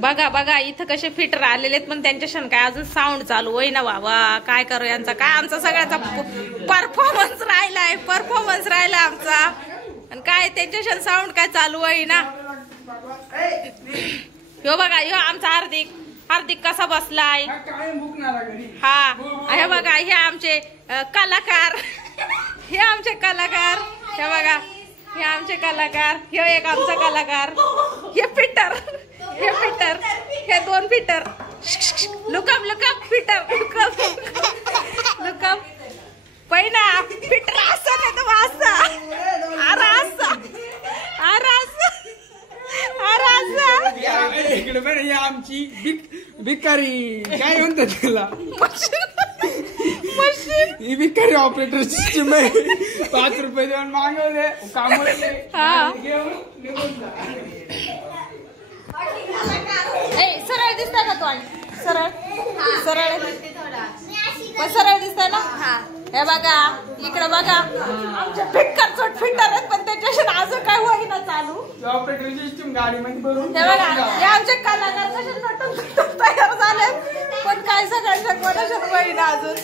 बघा बघा इथं कसे फिटर आलेले आहेत, पण त्यांच्याशन काय अजून साऊंड चालू होई ना बाबा. काय करू यांचा, काय आमचा सगळ्याचा परफॉर्मन्स राहिलाय आमचा. आणि काय त्यांच्याशन साऊंड काय चालू होई ना. ह्यो बघा ह्यो आमचा हार्दिक कसा बसलाय. हा हे बघा हे आमचे कलाकार. हे आमचे कलाकार. हे बघा हे आमचे कलाकार. हे एक आमचा कलाकार. हे फिटर. हे 2 फिटर. Lookup fitter. लुकअप पहिला फिटर असा नाही तर वासा. इकडे बरं आमची भिकारी काय म्हणतात त्याला, ही भिकारी ऑपरेटर सिस्टम आहे. 5 रुपये देऊन मागवले कामवले सरळ दिसतंय का तो? सरळ दिसतंय ना. हे बघा इकडे बघा आमच्या फिटर आहेत, पण त्याच्याशी अजून काय होईना चालू. ऑपरेटर सिस्टम गाडी मध्ये भरून. हे बघा हे आमचे कलाकार कसे नटून तयार झाले, पण काय सगळ्यांच्या कोणाच्या होईना अजून.